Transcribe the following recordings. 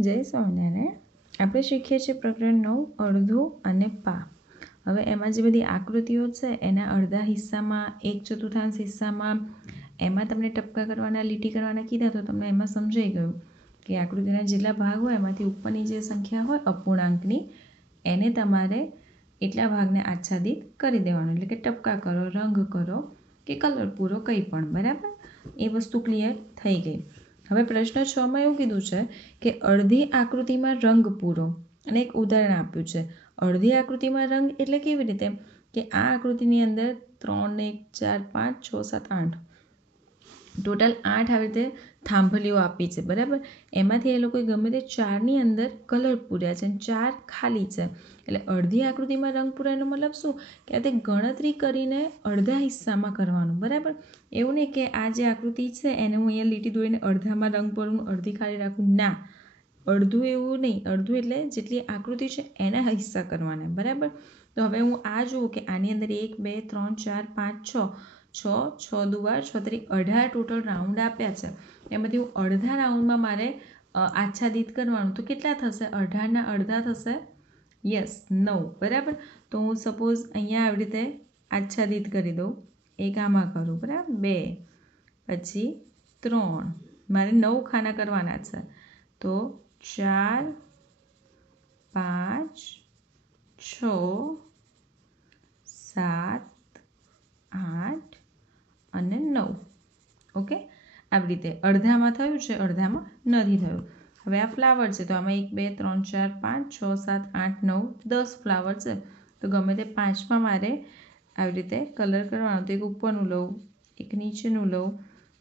જય સ્વામિનારાયણ. આપણે શીખીએ છીએ પ્રકરણ 9 અડધું અને પા. હવે એમાં જે બધી આકૃતિઓ છે એના અડધા હિસ્સામાં, 1/4 હિસ્સામાં એમાં તમને ટપકા કરવાના, લીટી કરવાના કીધા તો તમને એમાં સમજાઈ ગયું કે આકૃતિના જેટલા ભાગ હોય એમાંથી ઉપરની જે સંખ્યા હોય અપૂર્ણાંકની એને તમારે એટલા ભાગને આચ્છાદિત કરી દેવાનું, એટલે કે ટપકા કરો, રંગ કરો કે કલર પૂરો કંઈ પણ. બરાબર, એ વસ્તુ ક્લિયર થઈ ગઈ. હવે પ્રશ્ન 6માં એવું કીધું છે કે અડધી આકૃતિમાં રંગ પૂરો, અને એક ઉદાહરણ આપ્યું છે. અડધી આકૃતિમાં રંગ એટલે કેવી રીતે કે આ આકૃતિની અંદર 3, 1, 4, 5, 6, 7, 8 ટોટલ 8 આવી રીતે થાંભલીઓ આપી છે. બરાબર, એમાંથી એ લોકોએ ગમે તે 4ની અંદર કલર પૂર્યા છે અને 4 ખાલી છે. એટલે અડધી આકૃતિમાં રંગ પૂરાનો મતલબ શું કે તે ગણતરી કરીને અડધા હિસ્સામાં કરવાનું. બરાબર, એવું નહીં કે આ જે આકૃતિ છે એને હું અહીંયા લીટી દોરીને અડધામાં રંગ પૂરું, અડધી ખાલી રાખું. ના, અડધું એવું નહીં. અડધું એટલે જેટલી આકૃતિ છે એના હિસ્સા કરવાના. બરાબર, તો હવે હું આ જોઉં કે આની અંદર 1, 2, 3, 4, 5, 6 6 દુ 12 6 18 ટોટલ રાઉન્ડ આપ્યા છે. એમાંથી હું અડધા રાઉન્ડમાં મારે આચ્છાદિત કરવાનું. તો કેટલા થશે? 18ના અડધા થશે. યસ, 9. બરાબર, તો હું સપોઝ અહીંયા આવી રીતે આચ્છાદિત કરી દઉં. એક આમાં કરું. બરાબર, 2, પછી 3, મારે 9 ખાના કરવાના છે. તો 4, 5, 6, 7, 8 અને 9. ઓકે, આવી રીતે અડધામાં થયું છે, અડધામાં નથી થયું. હવે આ ફ્લાવર છે તો આમાં 1, 2, 3, 4, 5, 6, 7, 8, 9, 10 ફ્લાવર છે. તો ગમે તે 5માં મારે આવી રીતે કલર કરવાનો. તો એક ઉપરનું લઉં, એક નીચેનું લઉં,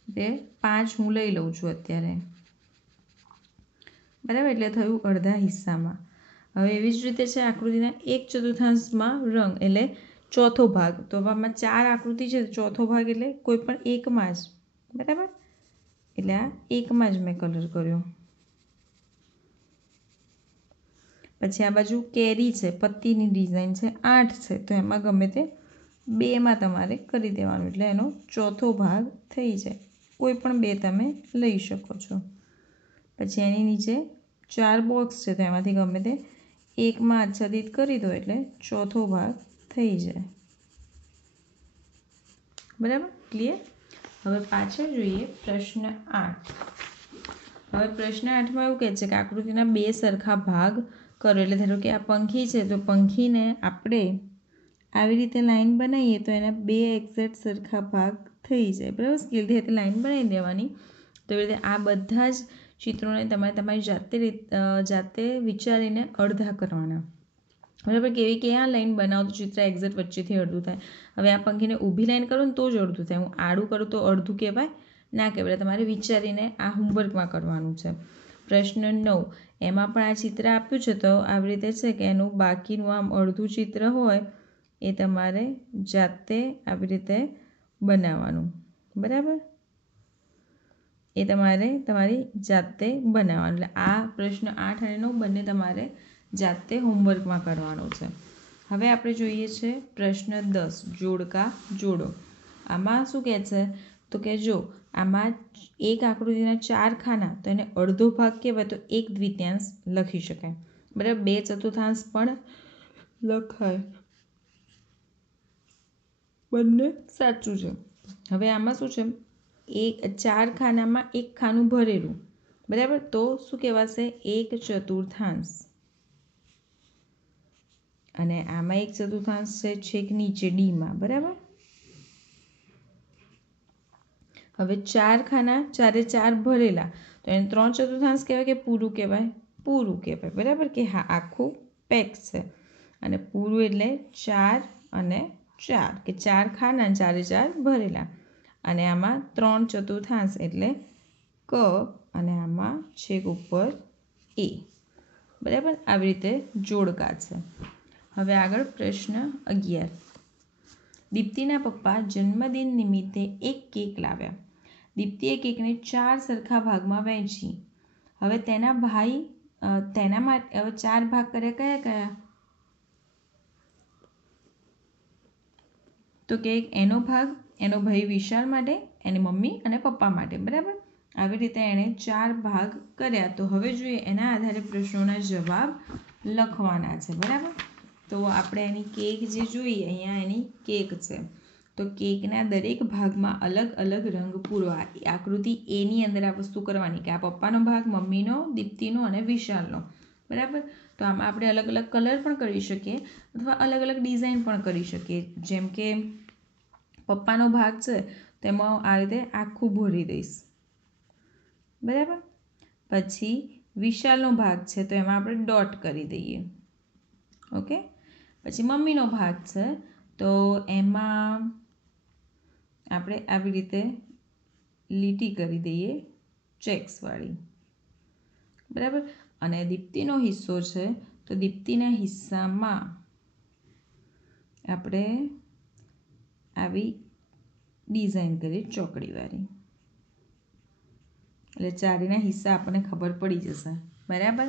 તે 5 હું લઈ લઉં છું અત્યારે. બરાબર, એટલે થયું અડધા હિસ્સામાં. હવે એવી જ રીતે છે આકૃતિના 1/4 રંગ એટલે ચોથો ભાગ. તો હવે આમાં 4 આકૃતિ છે, ચોથો ભાગ એટલે કોઈ પણ એકમાં જ. બરાબર, એટલે આ એકમાં જ મેં કલર કર્યો. પછી આ બાજુ કેરી છે, પત્તીની ડિઝાઇન છે, 8 છે, તો એમાં ગમે તે 2માં તમારે કરી દેવાનું, એટલે એનો ચોથો ભાગ થઈ જાય. કોઈ પણ 2 તમે લઈ શકો છો. પછી એની નીચે 4 બોક્સ છે, તો એમાંથી ગમે તે એકમાં આચ્છાદિત કરી દો એટલે ચોથો ભાગ થઈ જાય. બરાબર, ક્લિયર? હવે પાછળ જોઈએ પ્રશ્ન 8. હવે પ્રશ્ન 8માં એવું કહે છે કે આકૃતિના 2 સરખા ભાગ કરો. એટલે ધારો કે આ પંખી છે, તો પંખીને આપણે આવી રીતે લાઈન બનાવીએ તો એના 2 એક્ઝેક્ટ સરખા ભાગ થઈ જાય. બરાબર, સ્કેલથી રીતે લાઈન બનાવી દેવાની. તો એવી રીતે આ બધા જ ચિત્રોને તમારે તમારી જાતે વિચારીને અડધા કરવાના. બરાબર, કેવી કે આ લાઈન બનાવો તો ચિત્ર એક્ઝેક્ટ વચ્ચેથી અડધું થાય. હવે આ પંખીને ઊભી લાઈન કરું ને તો જ અડધું થાય. હું આડું કરું તો અડધું કહેવાય ના કહેવાય. તમારે વિચારીને આ હોમવર્કમાં કરવાનું છે. પ્રશ્ન 9, એમાં પણ આ ચિત્ર આપ્યું છે, તો આવી રીતે છે કે એનું બાકીનું આમ અડધું ચિત્ર હોય એ તમારે જાતે આવી રીતે બનાવવાનું. બરાબર, એ તમારે તમારી જાતે બનાવવાનું. એટલે આ પ્રશ્ન 8 અને 9 બંને તમારે જાતે હોમવર્કમાં કરવાનું છે. હવે આપણે જોઈએ છે પ્રશ્ન 10, જોડકા જોડો. આમાં શું કહે છે તો કે જો આમાં એક આકૃતિના 4 ખાના, તો એને અડધો ભાગ કહેવાય તો 1/2 લખી શકાય. બરાબર, 2/4 પણ લખાય. બંને સાચું છે. હવે આમાં શું છે, 4 ખાનામાં 1 ખાનું ભરેલું. બરાબર, તો શું કહેવાશે? 1/4. અને આમાં 1/4 છે છેક નીચે ડીમાં. બરાબર, હવે 4 ખાના 4 ભરેલા, તો એને 3/4 કહેવાય કે પૂરું કહેવાય? પૂરું કહેવાય. બરાબર, કે હા આખું પેક છે. અને પૂરું એટલે 4 અને 4, કે 4 ખાના 4 ભરેલા. અને આમાં 3/4 એટલે ક, અને આમાં છેક ઉપર એ. બરાબર, આવી રીતે જોડકા છે. હવે આગળ પ્રશ્ન 11. દીપ્તિના પપ્પા જન્મદિન નિમિત્તે એક કેક લાવ્યા. દીપ્તિએ કેકને 4 સરખા ભાગમાં વહેંચી. હવે તેના ભાઈ તેના માટે હવે 4 ભાગ કર્યા, કયા કયા? તો કે એનો ભાગ એનો ભાઈ વિશાલ માટે, એની મમ્મી અને પપ્પા માટે. બરાબર, આવી રીતે એણે 4 ભાગ કર્યા. તો હવે જોઈએ એના આધારે પ્રશ્નોના જવાબ લખવાના છે. બરાબર, તો આપણે એની કેક જે જોઈએ, અહીંયા એની કેક છે, તો કેકના દરેક ભાગમાં અલગ અલગ રંગ પૂરવા. આકૃતિ એની અંદર આ વસ્તુ કરવાની કે આ પપ્પાનો ભાગ, મમ્મીનો, દીપ્તિનો અને વિશાલનો. બરાબર, તો આમાં આપણે અલગ અલગ કલર પણ કરી શકીએ અથવા અલગ અલગ ડિઝાઇન પણ કરી શકીએ. જેમ કે પપ્પાનો ભાગ છે તેમાં આ રીતે આખું ભરી દઈશ. બરાબર, પછી વિશાલનો ભાગ છે તો એમાં આપણે ડોટ કરી દઈએ. ઓકે, પછી મમ્મીનો ભાગ છે તો એમાં આપણે આવી રીતે લીટી કરી દઈએ ચેક્સવાળી. બરાબર, અને દીપ્તિનો હિસ્સો છે તો દીપ્તિના હિસ્સામાં આપણે આવી ડિઝાઇન કરીએ ચોકડીવાળી. એટલે ચારેયના હિસ્સા આપણને ખબર પડી જશે. બરાબર,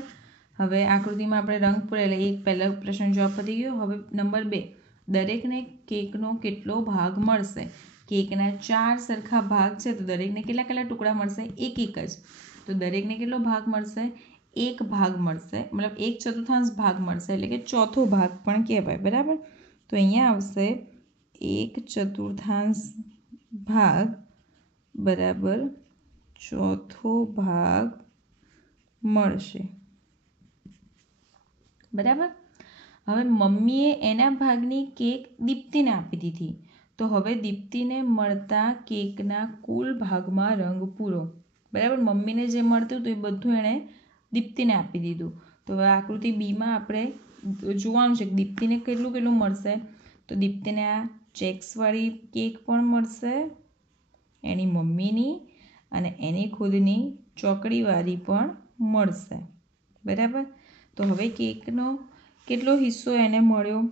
હવે આકૃતિમાં આપણે રંગ પૂરેલા. એક પહેલો પ્રશ્ન જવાબ પતી ગયો. હવે નંબર 2, દરેકને કેકનો કેટલો ભાગ મળશે? કેકના 4 સરખા ભાગ છે તો દરેકને કેટલા કેટલા ટુકડા મળશે? એક એક જ. તો દરેકને કેટલો ભાગ મળશે? એક ભાગ મળશે, મતલબ 1/4 ભાગ મળશે, એટલે કે ચોથો ભાગ પણ કહેવાય. બરાબર, તો અહીંયા આવશે 1/4 ભાગ બરાબર ચોથો ભાગ મળશે. બરાબર, હવે મમ્મીએ એના ભાગની કેક દીપ્તિને આપી દીધી, તો હવે દીપ્તિને મળતા કેકના કુલ ભાગમાં રંગ પૂરો. બરાબર, મમ્મીને જે મળતું હતું એ બધું એણે દીપ્તિને આપી દીધું. તો હવે આકૃતિ બીમાં આપણે જોવાનું છે કે દીપ્તિને કેટલું કેટલું મળશે. તો દીપ્તિને આ ચેક્સવાળી કેક પણ મળશે, એની મમ્મીની અને એની ખુદની ચોકડીવાળી પણ મળશે. બરાબર, તો હવે કેકનો કેટલો હિસ્સો એને મળ્યો?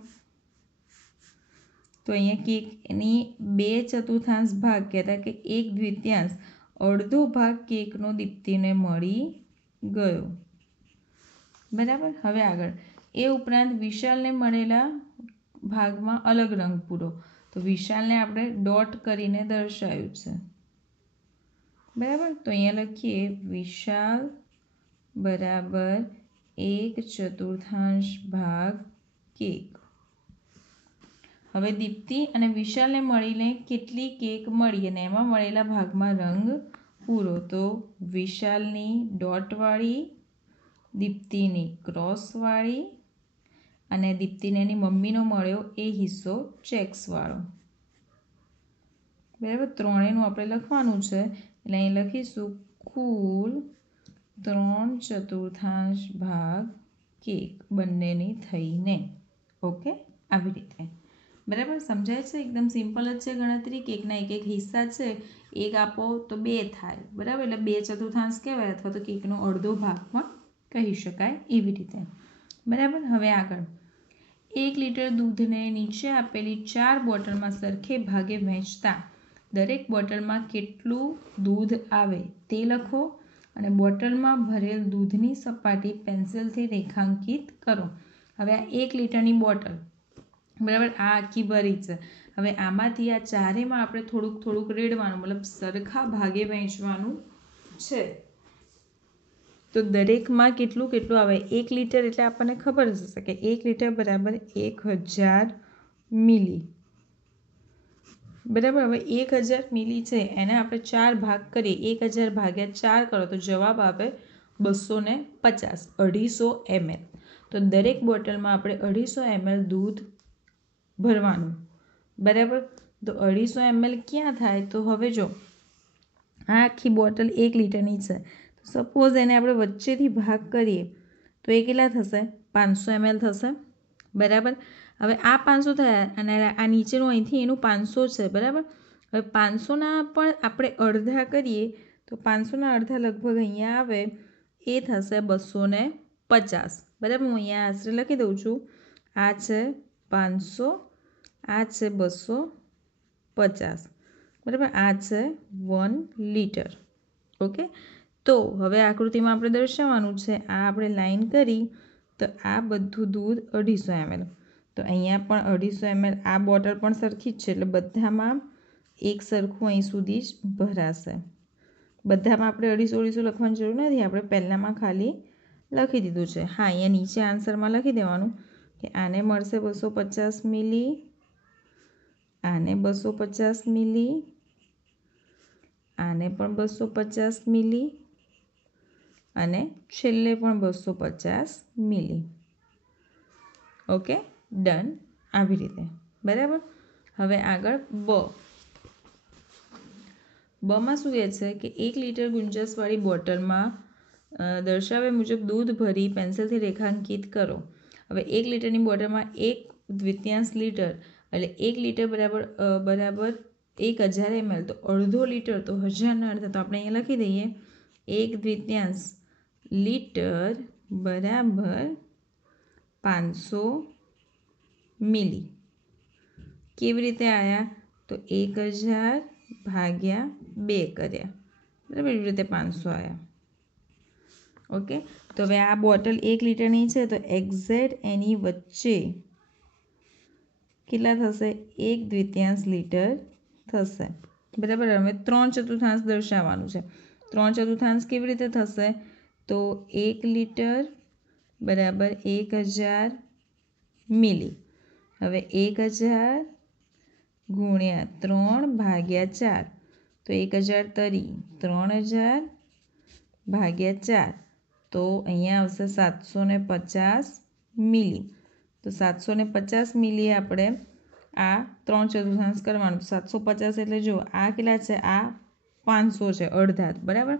તો અહીંયા કેકની 2/4 ભાગ કહેતા કે 1/2, અડધો ભાગ કેકનો દીપ્તિને મળી ગયો. બરાબર, હવે આગળ એ ઉપરાંત વિશાલને મળેલા ભાગમાં અલગ રંગ પૂરો. તો વિશાલને આપણે ડોટ કરીને દર્શાવ્યું છે. બરાબર, તો અહીંયા લખીએ વિશાલ બરાબર 1/4 ભાગ કેક. હવે દીપ્તિ અને વિશાલને મળીને કેટલી કેક મળી અને એમાં મળેલા ભાગમાં રંગ પૂરો. તો વિશાલની ડોટવાળી, દીપ્તિની ક્રોસવાળી અને દીપ્તિને એની મમ્મીનો મળ્યો એ હિસ્સો ચેક્સવાળો. બરાબર, ત્રણેયનું આપણે લખવાનું છે, એટલે અહીં લખીશું કુલ 3/4 ભાગ કેક બંનેની થઈને. ઓકે, આવી રીતે. બરાબર, સમજાય છે? એકદમ સિમ્પલ જ છે ગણતરી. કેકના એક એક હિસ્સા છે, એક આપો તો 2 થાય. બરાબર, એટલે 2/4 કહેવાય અથવા તો કેકનો અડધો ભાગ પણ કહી શકાય એવી રીતે. બરાબર, હવે આગળ 1 લીટર દૂધને નીચે આપેલી 4 બોટલમાં સરખે ભાગે વહેંચતા દરેક બોટલમાં કેટલું દૂધ આવે તે લખો અને બોટલમાં ભરેલ દૂધની સપાટી પેન્સિલથી રેખાંકિત કરો. હવે આ 1 લીટરની બોટલ, બરાબર, આ આખી ભરી છે. હવે આમાંથી આ ચારેયમાં આપણે થોડુંક થોડુંક રેડવાનું, મતલબ સરખા ભાગે વહેંચવાનું છે. તો દરેકમાં કેટલું કેટલું આવે? 1 લીટર એટલે આપણને ખબર જ હશે કે 1 લીટર બરાબર 1000 મિલી. બરાબર, હવે 1000 મિલી છે એને આપણે 4 ભાગ કરીએ. 1000 ભાગ્યા 4 કરો તો જવાબ આવે 250, 250 ml. તો દરેક બોટલમાં આપણે 250 ml દૂધ ભરવાનું. બરાબર, તો 250 ml ક્યાં થાય? તો હવે જો આ આખી બોટલ 1 લીટરની છે, સપોઝ એને આપણે વચ્ચેથી ભાગ કરીએ તો એ કેટલા થશે? 500 ml થશે. બરાબર, હવે આ 500 થયા અને આ નીચેનું અહીંથી એનું 500 છે. બરાબર, હવે 500ના પણ આપણે અડધા કરીએ તો 500ના અડધા લગભગ અહીંયા આવે એ થશે 250. બરાબર, હું અહીંયા આશરે લખી દઉં છું. આ છે 500, આ છે 250. બરાબર, આ છે 1 લીટર. ઓકે, તો હવે આકૃતિમાં આપણે દર્શાવવાનું છે. આ આપણે લાઈન કરી તો આ બધું દૂધ 250 ml. તો અહીંયા પણ 250 ml. આ બોટલ પણ સરખી જ છે એટલે બધામાં એક સરખું અહીં સુધી જ ભરાશે. બધામાં આપણે 250 લખવાની જરૂર નથી, આપણે પહેલાંમાં ખાલી લખી દીધું છે. હા, અહીંયા નીચે આન્સરમાં લખી દેવાનું કે આને મળશે 250 મિલી, આને 250 મિલી, આને પણ 250 મિલી અને છેલ્લે પણ 250 મિલી. Okay, done. આવી રીતે બરાબર. હવે આગળ બમાં શું કહે છે કે 1 લીટર ગુંજસવાળી બોટલમાં દર્શાવ્યા મુજબ દૂધ ભરી પેન્સિલથી રેખાંકિત કરો. હવે 1 લીટરની બોટલમાં 1/2 લીટર એટલે 1 લીટર બરાબર 1000 ml, તો અડધો લીટર તો 1000ના અડધા, તો આપણે અહીંયા લખી દઈએ 1/2 લીટર બરાબર 500 મિલી. કેવી રીતે આવ્યા? તો 1000 ભાગ્યા 2 કર્યા, બરાબર, એવી રીતે 500 આવ્યા. ઓકે, તો હવે આ બોટલ 1 લીટરની છે, તો એક્ઝેક્ટ એની વચ્ચે કેટલા થશે? 1/2 લીટર થશે, બરાબર. હવે 3/4 દર્શાવવાનું છે. 3/4 કેવી રીતે થશે? તો 1 લીટર બરાબર 1000 મિલી. હવે 1000 ગુણ્યા 3 ભાગ્યા 4, તો 1000 તરી 3000 ભાગ્યા 4, તો અહીંયા આવશે 750 મિલી. તો 750 મિલી આપણે આ 3/4 કરવાનું. 750 એટલે જો આ કેટલા છે? આ 500 છે, અડધા, બરાબર.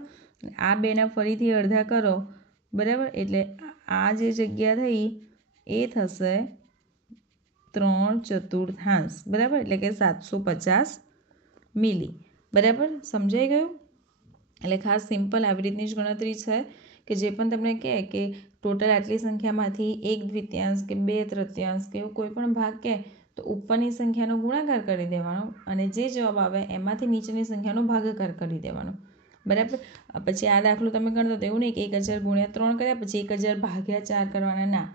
આ બેના ફરીથી અડધા કરો, બરાબર, એટલે આ જે જગ્યા થઈ એ થશે 3/4, બરાબર, એટલે કે 750 મિલી. બરાબર, સમજાઈ ગયું? એટલે ખાસ સિમ્પલ આવી રીતની જ ગણતરી છે કે જે પણ તમને કહે કે ટોટલ આટલી સંખ્યામાંથી 1/2 કે 2/3 કે એવું કોઈ પણ ભાગ કહે તો ઉપરની સંખ્યાનો ગુણાકાર કરી દેવાનો અને જે જવાબ આવે એમાંથી નીચેની સંખ્યાનો ભાગાકાર કરી દેવાનો, બરાબર. પછી આ દાખલો તમે ગણતો તો એવું નહીં કે 1000 ગુણ્યા 3 કર્યા પછી 1000 ભાગ્યા 4 કરવાના, ના.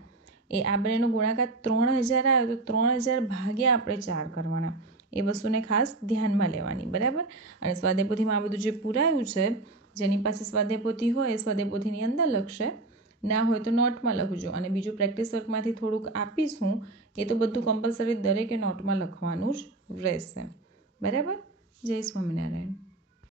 એ આ બંનેનો ગુણાકાર 3000 આવ્યો તો 3000 ભાગ્યા આપણે 4 કરવાના. એ વસ્તુને ખાસ ધ્યાનમાં લેવાની, બરાબર. અને સ્વાધ્યાયપોથીમાં આ બધું જે પૂરાયું છે, જેની પાસે સ્વાધ્યાયપોથી હોય એ સ્વાધ્યાયપોથીની અંદર લખશે, ના હોય તો નોટમાં લખજો. અને બીજું પ્રેક્ટિસ વર્કમાંથી થોડુંક આપીશ હું, એ તો બધું કમ્પલસરી દરેકે નોટમાં લખવાનું જ રહેશે, બરાબર. જય સ્વામિનારાયણ.